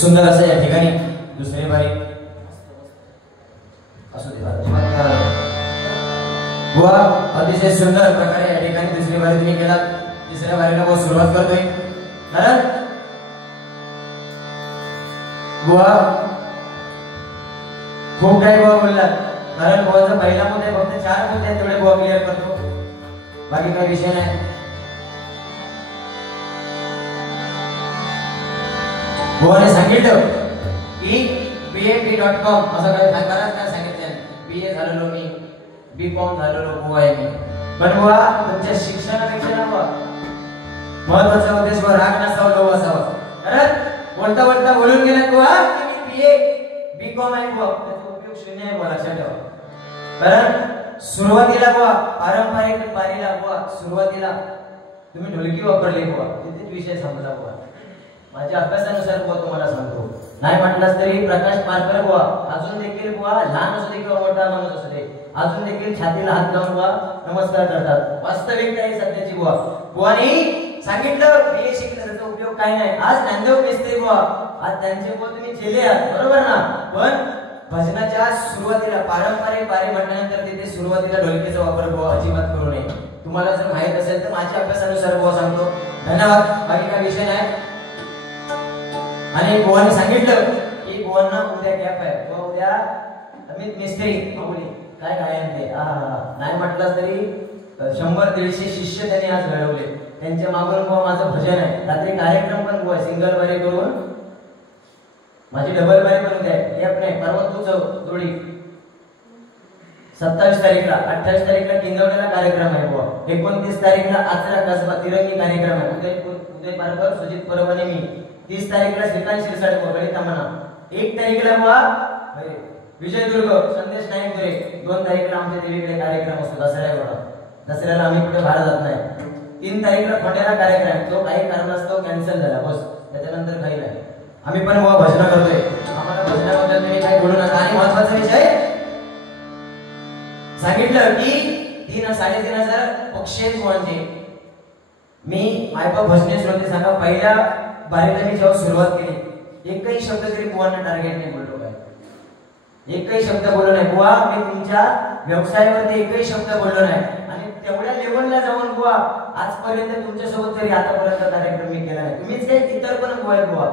सुंदर असं या ठिकाणी दुसरी बारी असू दे बुवा, अतिशय सुंदर प्रकारे या ठिकाणी दुसरी बारी तुम्ही केला. तिसऱ्या बारीला बुवा सुरुवात करतोय. कारण बुवा खूप काही बुवा बोललात. कारण बुवाचा पहिला मुद्दा फक्त 4 मुद्दे तेवढे बुवा क्लिअर करतो, बाकी काही विषय नाही. बुवाने सांगितलं की BA.com असं काही बराच काय सांगितलं. BA झालेलो मी, B.Com झालेलो बुवा आहे मी. पण बुवा तुमच्या शिक्षणापेक्षा ना बुवा महत्वाचा उद्देश बुवा राग नसावा, लोभ असावा. कारण बोलता बोलता बोलून गेला बुवा की मी BA B.Com आहे बुवा, त्याचा उपयोग शून्य आहे बुवा, लक्षात ठेवा. कारण सुरुवातीला बुवा पारंपरिक बारीला बुवा सुरुवातीला तुम्ही ढोलकी वापरली बुवा, तिथेच विषय संपला बुवा. माझ्या अभ्यासानुसार बुवा तुम्हाला सांगतो, नाही म्हटलास तरी प्रकाश पारकर बुवा अजून देखील बुवा लहान असू दे किंवा मोठा माणूस असू दे अजून देखील छातीला हात लावून बुवा नमस्कार करतात. वास्तविकता ही सध्याची बुवा. बुवानी सांगितलं BA शिकलं त्याचा उपयोग काय नाही. आज ज्ञानदेव मेस्त्री बुवा, आज त्यांचे बुवा तुम्ही चेले आहात, बरोबर ना. पण भजनाच्या सुरुवातीला पारंपरिक बारी म्हटल्यानंतर तिथे सुरुवातीला ढोलकीचा वापर बुवा अजिबात करू नये. तुम्हाला जर माहित असेल तर माझ्या अभ्यासानुसार बुवा सांगतो. धन्यवाद, बाकी काय विषय नाही. आणि बुवाने सांगितलं की बुवांना उद्या गॅप आहे, बुवा उद्या अमित मिस्त्री माऊली काय गायन ते नाही म्हटलं तरी 100-150 शिष्य त्यांनी आज घडवले. त्यांच्या मागून बुवा माझं भजन आहे. रात्री कार्यक्रम पण बुवा सिंगल बारी करून माझी डबल बारी पण उद्या आहे. गॅप नाही, परवा तूच जोडी 27 तारीखला 28 तारीखला किंगवलेला कार्यक्रम आहे बुवा. 29 तारीखला आचरा कसबा तिरंगी कार्यक्रम आहे. उदय पारकर, सुजित परभणी, मी. 30 तारीखला श्रीकांत शिरसाट ललिता म्हणा. 1 तारीखला बुवा विजयदुर्ग संदेश नाईक दुरे. 2 तारीखला आमच्या देवीकडे कार्यक्रम असतो दसऱ्याला. दसऱ्याला आम्ही कुठे बाहेर जात नाही. 3 तारीखला खोट्याला कार्यक्रम, तो काही कारणास्तव कॅन्सल झाला बस, त्याच्यानंतर काही नाही. आम्ही पण बुवा भजन करतोय. आम्हाला भजनाबद्दल तुम्ही काही बोलू नका. आणि महत्वाचा विषय सांगितलं की 3,000-3,500 पक्षी आहेत बुवांचे. मी मायबा भजने श्रोते सांगा, पहिल्या बारीला मी जेव्हा सुरुवात केली एकही शब्द तरी बुवांना टार्गेट नाही बोललो. काय एकही शब्द बोललो नाही बुवा. मी तुमच्या व्यवसायावरती एकही शब्द बोललो नाही. आणि तेवढ्या लेवलला जाऊन बुवा आजपर्यंत तुमच्यासोबत तरी आतापर्यंत कार्यक्रम मी केला नाही. तुम्हीच काही इतर पण बुवा बुवा.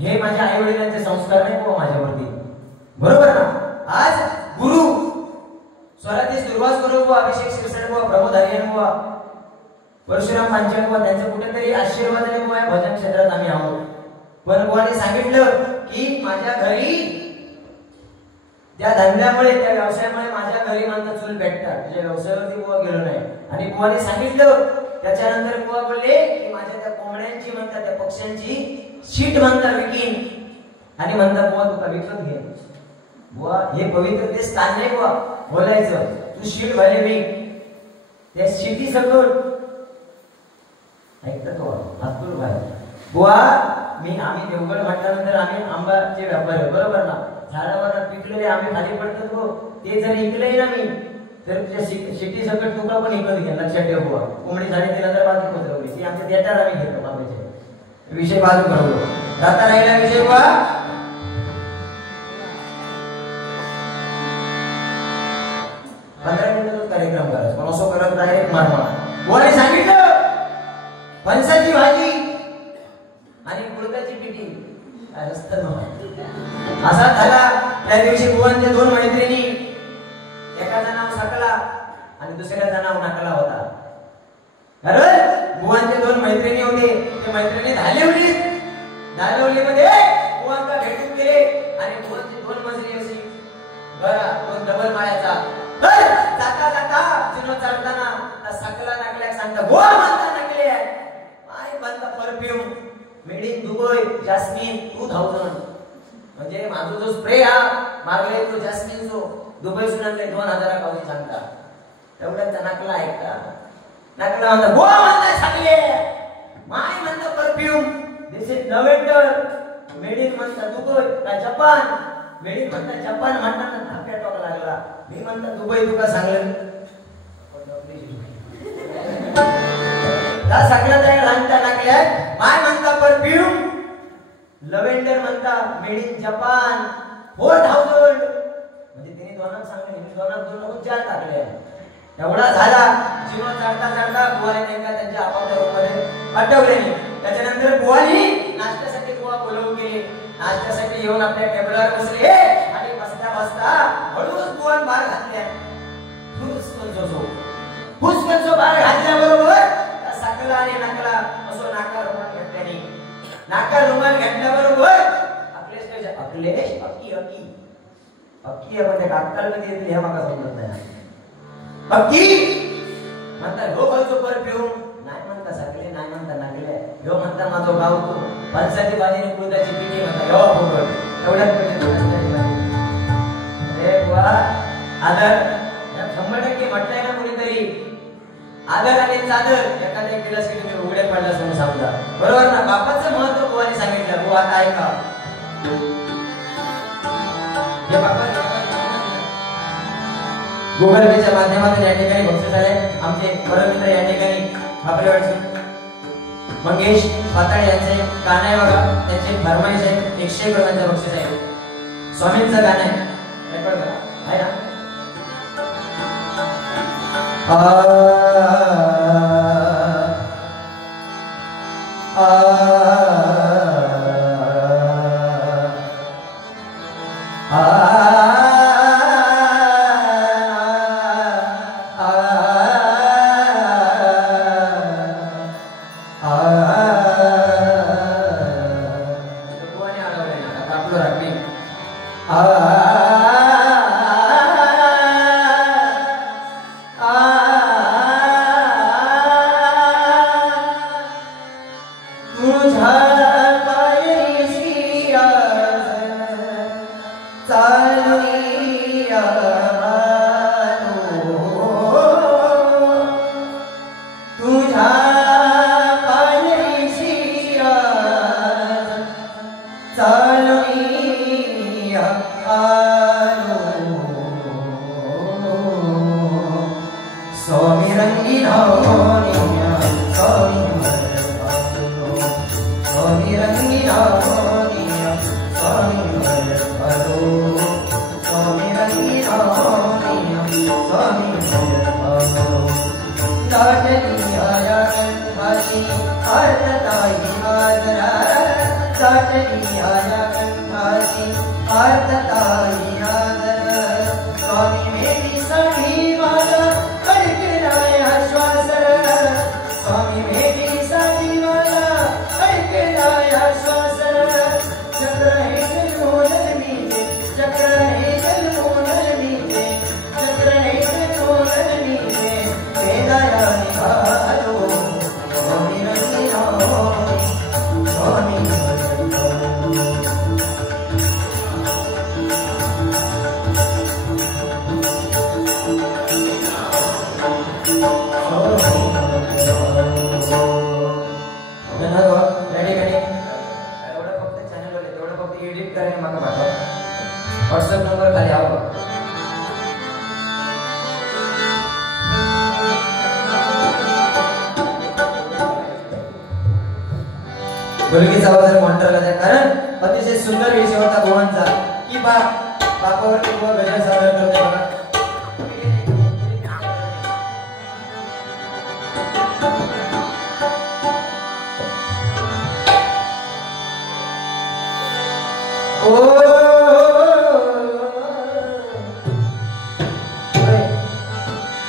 हे माझ्या आई वडिलांचे संस्कार नाही बुवा माझ्यावरती, बरोबर ना. आज गुरु स्वराती सुरुवात करू बुवा, अभिषेक शिरसाट बुवा, प्रमोद हरिहर बुवा, परशुराम पांचाळ बुवा, त्यांचे कुठेतरी आशीर्वादाने बुवा या भजन क्षेत्रात आम्ही आहोत. पण बुवाने सांगितलं की माझ्या घरी त्या धंद्यामुळे त्या व्यवसायामुळे माझ्या घरी म्हणतात चूल पेटतात, तुझ्या व्यवसायावरती बुवा गेलो नाही. आणि बुवाने सांगितलं त्याच्यानंतर बुवा बोलले की माझ्या त्या कोंबड्यांची म्हणतात त्या पक्ष्यांची शीट म्हणतात विकीन. आणि म्हणतात बुवा तू विकत घे बुवा, हे पवित्र ते स्थान नाही बुवा बोलायचं. तू शीट भले विक, त्या शिटी सकट ऐकतात हातून बाहेर बुवा. आम्ही देवगड म्हटल्यानंतर आम्ही आंबाचे व्यापारी बरोबर ना. झाडावर पिकलेले आम्ही खाली पडतात हो, ते जर इकले ना मी तर तुझ्या शिटी सकट तुका पण इकत घे, लक्षात ठेव बुवा. कोंबडी 3,500 बाजू पसरवली ती आमच्या देटात आम्ही घेतो. आंब्याचे विषय बाजू करतो. जाता राहिला विषय बुवा. कार्यक्रम करायचा पण असं करत डायरेक्ट मारमा. बुवाने सांगितलं फणसाची भाजी आणि गुळकाची पिठी असा झाला. त्या दिवशी बुवांच्या 2 मैत्रिणी, एकाचं नाव सकला आणि दुसऱ्याचं नाव नकला होता. अरे बुवांच्या 2 मैत्रिणी होते. ते मैत्रिणी धालवलीमध्ये बुवांना भेटून गेले आणि बुवांची 2 मजली अशी बरा 2 डबल माळ्याचा. जाता जाता चिनो चढताना सकला नकल्या सांगता बुवा म्हणता नकले काय बनता perfume made in Dubai jasmine 2000. म्हणजे माझा जो स्प्रे हा मागले तो जास्मिन जो दुबई सुन आणले 2000 कावची सांगता. तेवढ्याचा नकला ऐकता. नकला म्हणता बुवा म्हणता सांगले माय म्हणता perfume this is lavender made in म्हणता दुबई का जपान. मेड इन म्हणता जपान म्हणताना धाप्या टोक लागला. मी म्हणता दुबई तुका सांगलं सगळं तयार घालता टाकल्यात माय म्हणता परफ्यूम लव्हेंडर म्हणता मेड इन जपान 4000 म्हणजे तिने दोनात सांगले मी दोनात दोन चार टाकले एवढा झाला जीवन चढता चढता बुवाने त्यांच्या आपापल्या रूममध्ये पाठवले त्याच्यानंतर बुवानी नाश्त्यासाठी बुवा बोलवून गेले नाश्त्यासाठी येऊन आपल्या टेबलवर बसले आणि बसता बसता हळूच बुवान बाहेर घातल्या फुसकनचो बाहेर घातल्याबरोबर साकला आणि नाकला असो नाका रुमाल घेतल्याने नाका रुमाल घेतल्याबरोबर अखिलेश अक्की म्हणजे कागदामध्ये येते हे मला समजत नाही अक्की म्हणता ह्यो खायचो परफ्यूम नाही म्हणता सगळे नाही म्हणता नागले ह्यो म्हणता माझो गाव तू पंचायती बाजीने कुळदाची पिठी म्हणता ह्यो बोल एवढ्याच अरे वा आदर 100% म्हटलंय ना कुणीतरी आदर आणि चादर एखाद्या केलास की तुम्ही उघडे पडलास म्हणून सांगता बरोबर ना बापाचं महत्व बुवाने सांगितलं बुवा आता ऐका हे बाबा गुगल पेच्या माध्यमातून या ठिकाणी बक्षीस आले आमचे परमित्र या ठिकाणी आपल्याकडचे मंगेश पाताळे यांचे गाणं आहे बघा त्यांची फरमाईश आहे 101 रुपयांचं बक्षीस आहे स्वामींचं गाणं आहे रेकॉर्ड करा आहे ना मुलगीचा आवाज मॉनिटर करते कारण अतिशय सुंदर विषय होता गोवांचा की बापावरती गोवा गजर सादर करते बघा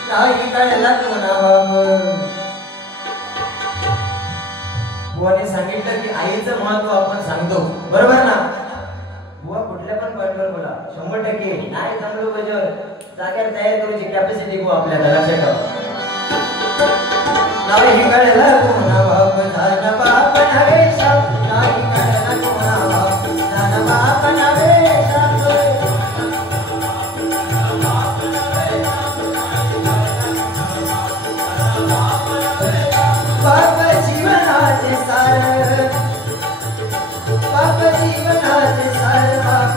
नाही कळला बुवाने सांगितलं की आईचं महत्व आपण सांगतो बरोबर ना बुवा कुठल्या पण पॉइंटवर बोला 100% नाही चांगलं बजर जाग्यावर तयार करूची कॅपॅसिटी बुवा आपल्याला लक्षात ठेवा नाही कळला कोणा बाप झाला बाप नवे शाप नाही कळला कोणा बाप झाला बाप नवे शाप बाप जीवनाचे सार बाप जीवनाचे सार बाप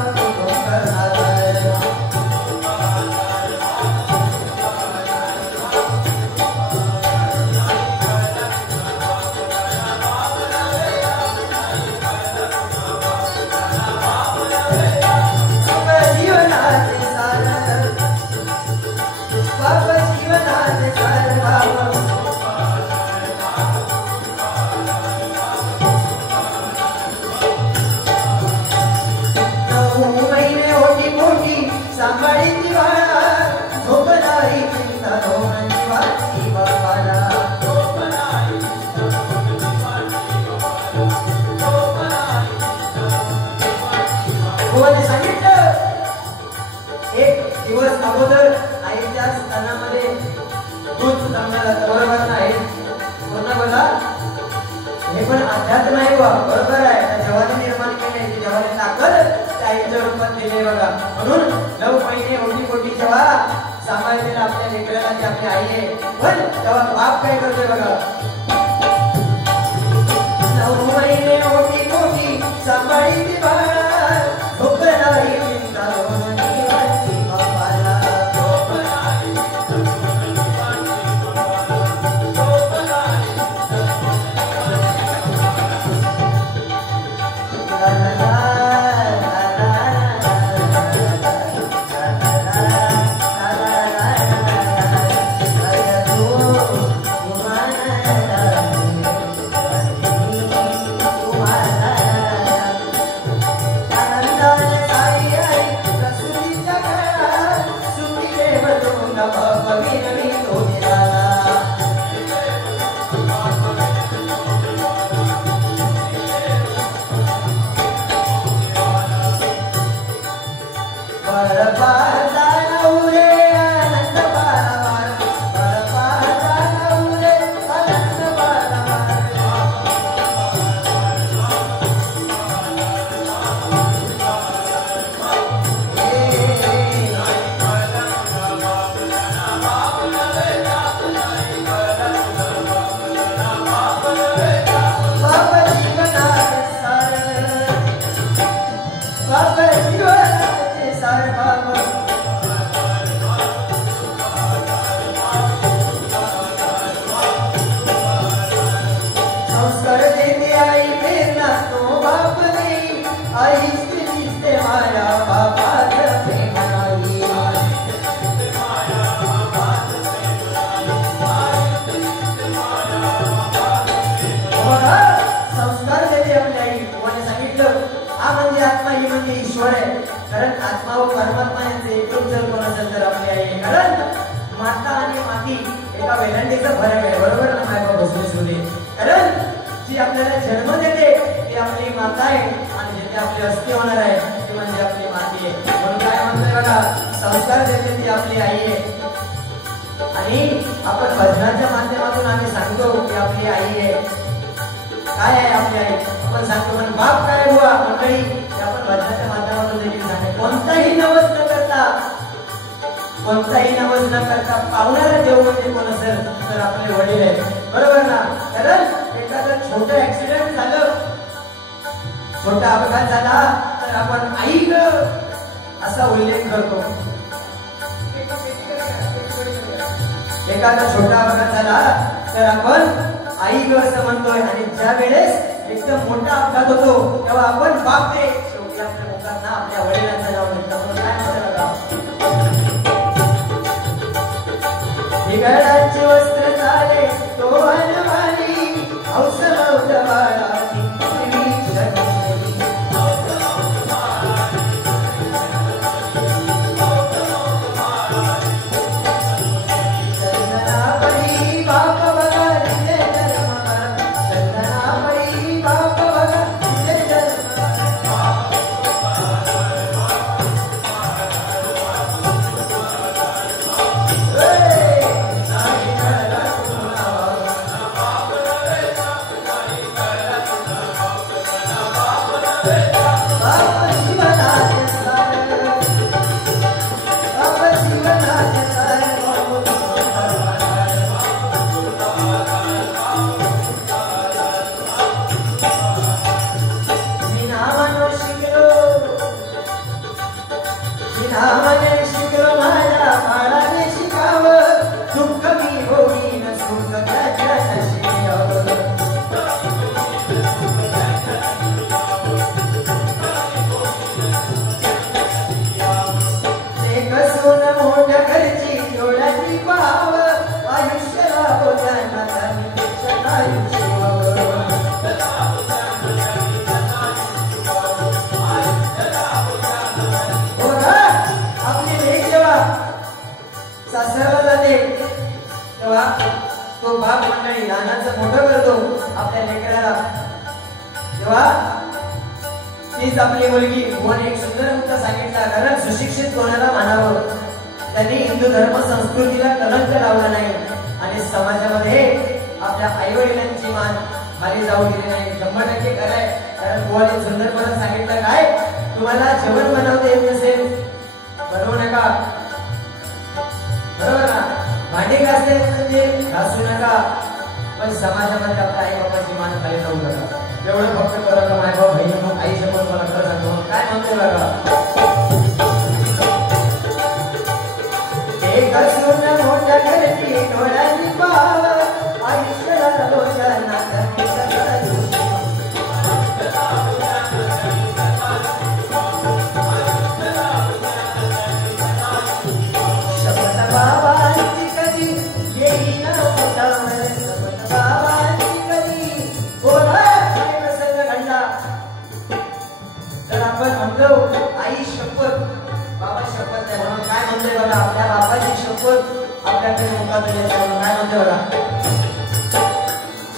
तेव्हा तो बाप मंडळी लहानाचं मोठं करतो आपल्या लेकराला. तेव्हा तीच आपली मुलगी भुवन एक सुंदर मुद्दा सांगितला, कारण सुशिक्षित कोणाला मानावं, त्यांनी हिंदू धर्म संस्कृतीला कलंक लावला नाही आणि समाजामध्ये आपल्या आई वडिलांची मान खाली जाऊ दिली नाही. 100% खरं आहे. कारण भुवन सुंदर मला सांगितलं, काय तुम्हाला जेवण बनवता येत नसेल बनवू नका, बरोबर ना, भांडी घासता येत नसेल घासू नका, पण समाजामध्ये आपल्या आई बाबाची मान खाली जाऊ नका. एवढं फक्त करा. माय बाप बहिणी मग आई शपथ मला खरं सांगतो काय म्हणते बघा, एक असून मोठ्या घरची डोळ्यांनी पाव आयुष्याला लोचाना शपथ बाबांची कधी येई ना मोठावर, शपथ बाबांची कधी बोला घडला. तर आपण म्हणतो आई शपथ बाबा शपथ आहे म्हणून काय म्हणतोय बघा, आपल्या बाबाची शपथ आपल्याकडे मुखात येते म्हणून काय म्हणतोय बघा,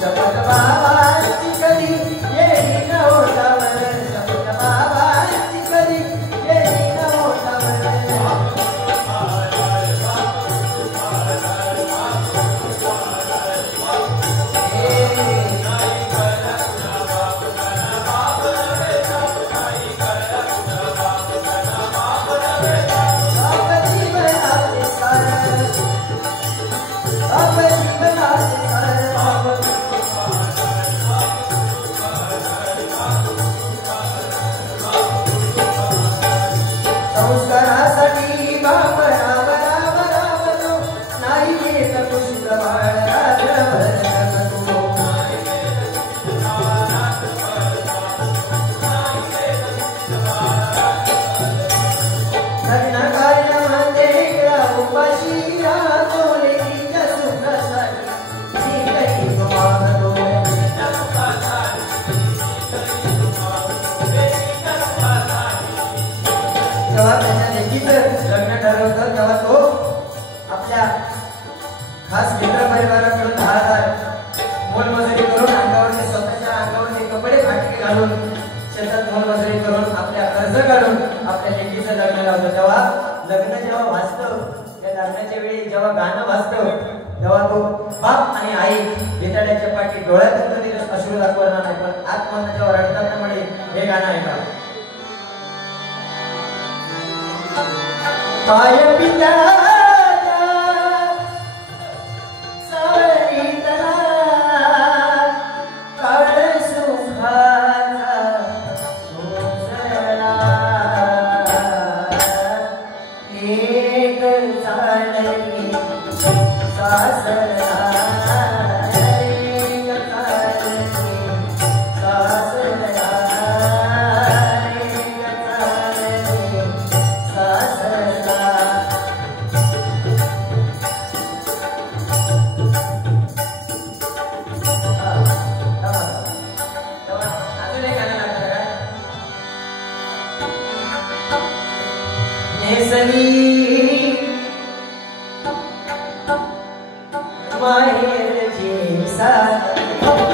शपथ बाबांची कधी येई ना ओठावर, शपथ बाबांची कधी येई ना ओठावर. संस्कारासाठी बाप राम राम राम नाही येत पुष्प बाळ रात्रभर जगतो. लग्न कार्यामध्ये उपाशी राहतो, लेकीच्या सुखासाठी मी काही मागतो. जेव्हा त्याच्या लेकीचं लग्न ठरवतं तेव्हा तो आपल्या खास मित्र परिवाराकडून 10,000 मोलमजुरी करून अंगावरती स्वतःच्या अंगावरती कपडे फाटके घालून शेतात मोलमजुरी करून आपल्या कर्ज काढून आपल्या लेकीचं लग्न लावतं. तेव्हा लग्न जेव्हा वाजतं त्या लग्नाच्या वेळी जेव्हा गाणं वाजतं तेव्हा तो बाप आणि आई बेताड्याच्या पाठी डोळ्यातून कधी अश्रू दाखवणार नाही, पण आत्महत्या जेव्हा रडतात त्यामुळे हे गाणं ऐका. पाय पित्याच्या सावळीतला काळ सुखाचा मोजला, एक झाली सासरा, एक झाली सासरा, एक झाली सासरा. माहेरची सासरा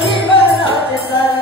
जीवनाचे चालले